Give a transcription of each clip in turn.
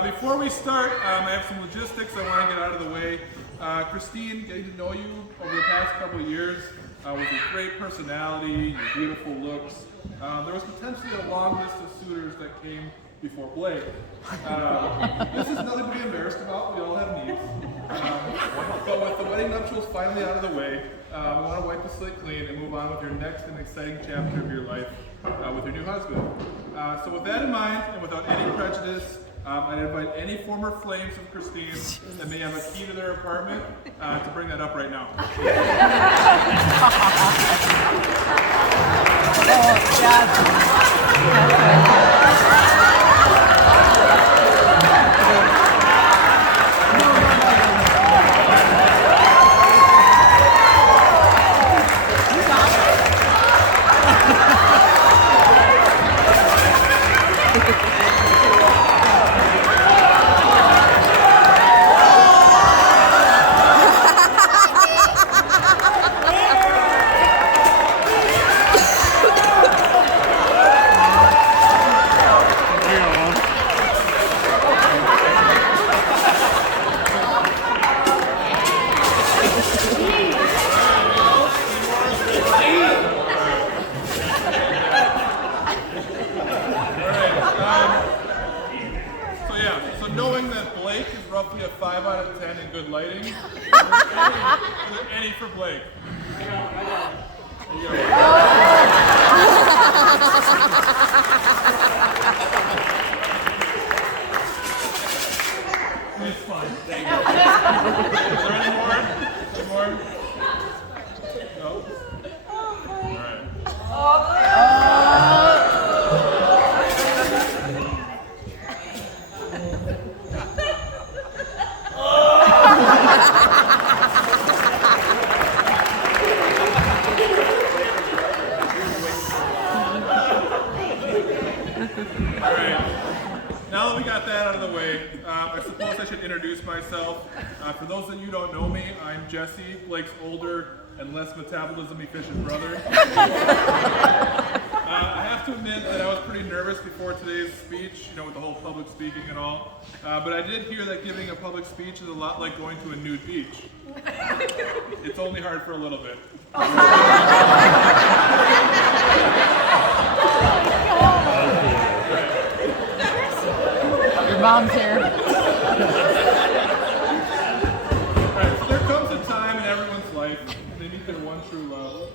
Before we start, I have some logistics I want to get out of the way. Christine, getting to know you over the past couple of years, with your great personality, your beautiful looks, there was potentially a long list of suitors that came before Blake. This is nothing to be embarrassed about, we all have needs. But with the wedding nuptials finally out of the way, we want to wipe the slate clean and move on with your next and exciting chapter of your life with your new husband. So with that in mind, and without any prejudice, I'd invite any former flames of Christine that may have a key to their apartment to bring that up right now. Knowing that Blake is roughly a 5 out of 10 in good lighting, is there any for Blake? It's fine. Thank you. Is there any more? Any more? No? All right. Now that we got that out of the way, I suppose I should introduce myself. For those of you who don't know me, I'm Jesse, Blake's older and less metabolism efficient brother. I have to admit that I was pretty nervous before today's speech, with the whole public speaking and all. But I did hear that giving a public speech is a lot like going to a nude beach. It's only hard for a little bit. Mom's here. Alright, so there comes a time in everyone's life when they meet their one true love,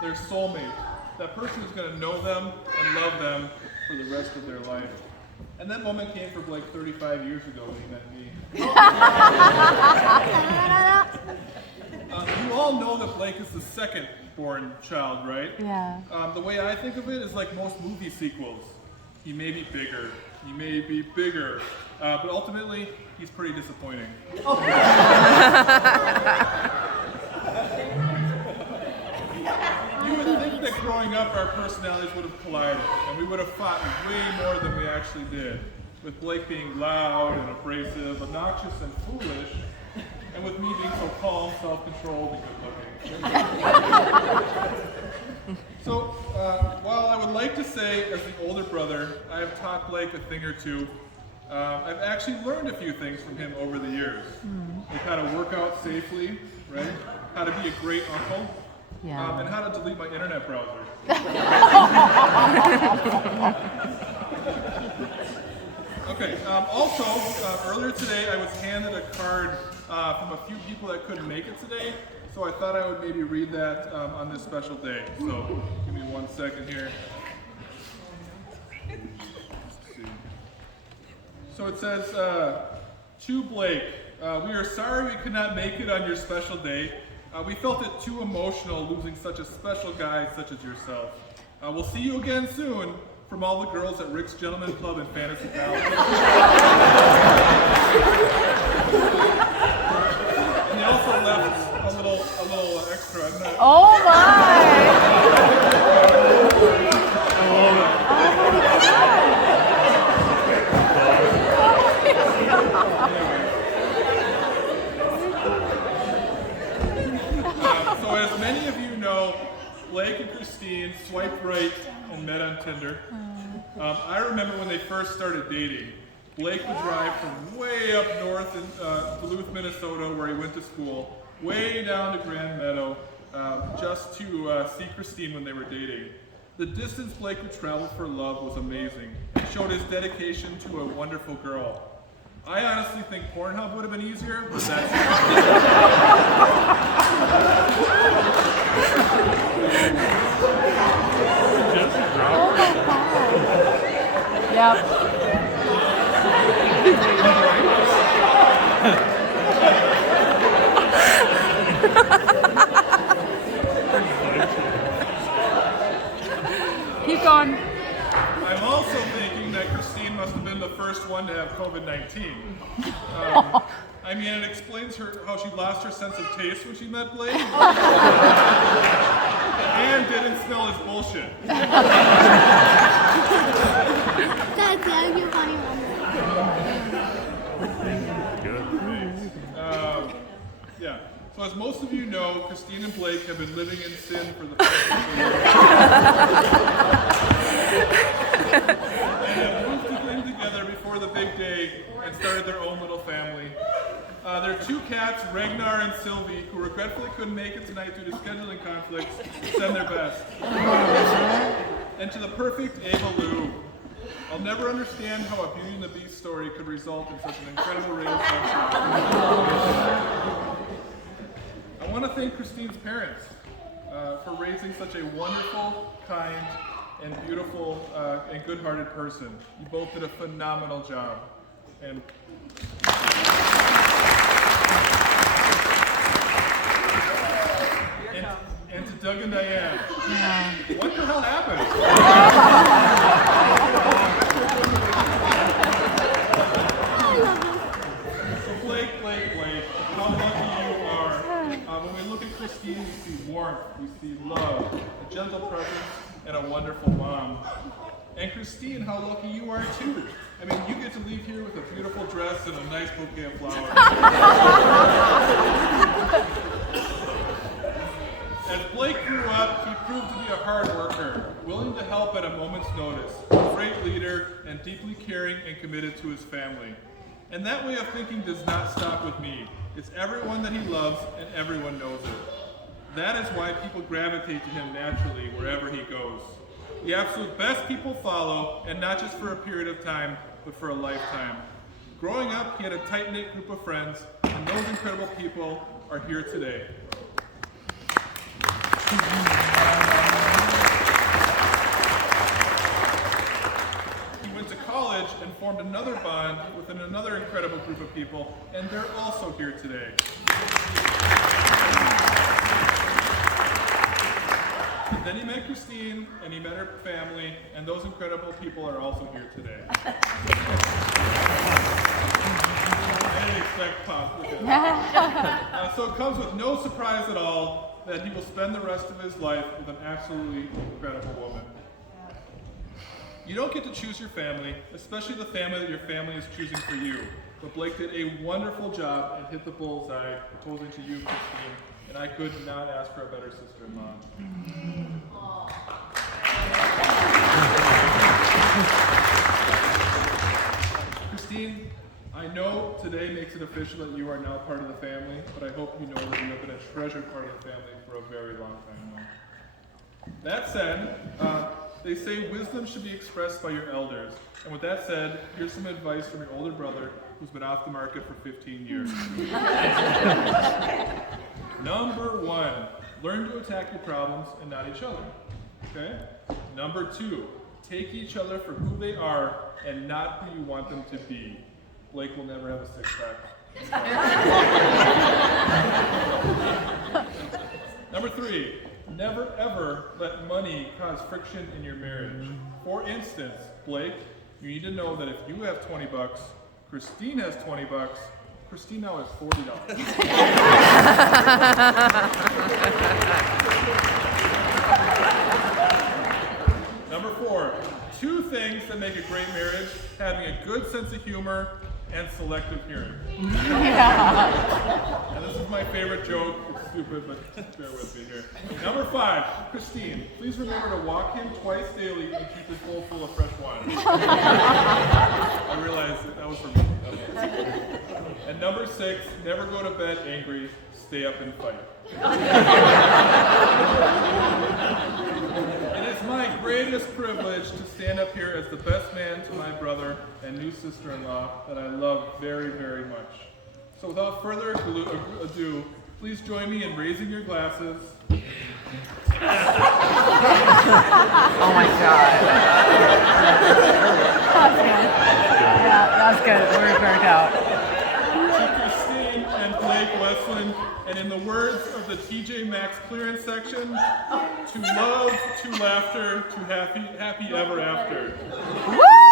their soulmate, that person who's going to know them and love them for the rest of their life. And that moment came for Blake 35 years ago when he met me. You all know that Blake is the second born child, right? Yeah. The way I think of it is like most movie sequels. He may be bigger, he may be bigger, but ultimately, he's pretty disappointing. You would think that growing up, our personalities would have collided, and we would have fought way more than we actually did, with Blake being loud and abrasive, obnoxious and foolish, and with me being so calm, self-controlled, and good-looking. So, while I would like to say, as the older brother, I have taught Blake a thing or two, I've actually learned a few things from him over the years. Like how to work out safely, right? How to be a great uncle, and how to delete my internet browser. Okay, also, earlier today I was handed a card from a few people that couldn't make it today, so I thought I would maybe read that on this special day. So, give me 1 second here. Let's see. So it says, to Blake, we are sorry we could not make it on your special day. We felt it too emotional losing such a special guy such as yourself. We'll see you again soon from all the girls at Rick's Gentleman Club in Fantasy Valley. And they also left a little extra. Oh my! So as many of you know, Blake and Christine swiped right and met on Tinder. I remember when they first started dating. Blake would drive from way up north in Duluth, Minnesota, where he went to school, way down to Grand Meadow, just to see Christine when they were dating. The distance Blake would travel for love was amazing. It showed his dedication to a wonderful girl. I honestly think Pornhub would have been easier, but that's Yep. Keep going. I'm also thinking that Christine must have been the first one to have COVID-19. I mean, it explains how she lost her sense of taste when she met Blake. And didn't smell his bullshit. That's a funny one. Yeah. So as most of you know, Christine and Blake have been living in sin for the past couple of years. And have moved in together before the big day and started their own little family. Their two cats, Ragnar and Sylvie, who regretfully couldn't make it tonight due to scheduling conflicts, send their best. And to the perfect Ava Lou. I'll never understand how a Beauty and the Beast story could result in such an incredible rate of friendship. I want to thank Christine's parents for raising such a wonderful, kind, and beautiful and good-hearted person. You both did a phenomenal job. And to Doug and Diane, what the hell happened? So Blake, how lucky you are. When we look at Christine, we see warmth, we see love, a gentle presence, and a wonderful mom. And Christine, how lucky you are too. I mean, you get to leave here with a beautiful dress and a nice bouquet of flowers. As Blake grew up, he proved to be a hard worker, willing to help at a moment's notice, a great leader, and deeply caring and committed to his family. And that way of thinking does not stop with me. It's everyone that he loves, and everyone knows it. That is why people gravitate to him naturally wherever he goes. The absolute best people follow, and not just for a period of time, but for a lifetime. Growing up, he had a tight-knit group of friends, and those incredible people are here today. He went to college and formed another bond with another incredible group of people, and they're also here today. And then he met Christine, and he met her family, and those incredible people are also here today. I didn't expect positive. So it comes with no surprise at all that he will spend the rest of his life with an absolutely incredible woman. You don't get to choose your family, especially the family that your family is choosing for you. But Blake did a wonderful job and hit the bullseye, proposing to you, Christine, and I could not ask for a better sister-in-law. Christine, I know today makes it official that you are now part of the family, but I hope you know that you have been a treasured part of the family for a very long time now. That said, they say wisdom should be expressed by your elders. And with that said, here's some advice from your older brother who's been off the market for 15 years. Number 1, learn to attack your problems and not each other. Okay? Number 2, take each other for who they are and not who you want them to be. Blake will never have a six-pack. Number 3, never ever let money cause friction in your marriage. For instance, Blake, you need to know that if you have 20 bucks, Christine has 20 bucks, Christine now has $40. Number 4, 2 things that make a great marriage: having a good sense of humor and selective hearing. And this is my favorite joke. It's stupid, but bear with me here. Number 5, Christine. Please remember to walk him twice daily and keep his bowl full of fresh wine. I realized that was for me. And number 6, never go to bed angry. Stay up and fight. It is my greatest privilege to stand up here as the best man to my brother and new sister-in-law that I love very, very much. So without further ado, please join me in raising your glasses. Oh my God. That was good. It worked out. To Christine and Blake Westland, and in the words of the TJ Maxx clearance section, to love, to laughter, to happy ever after. Woo!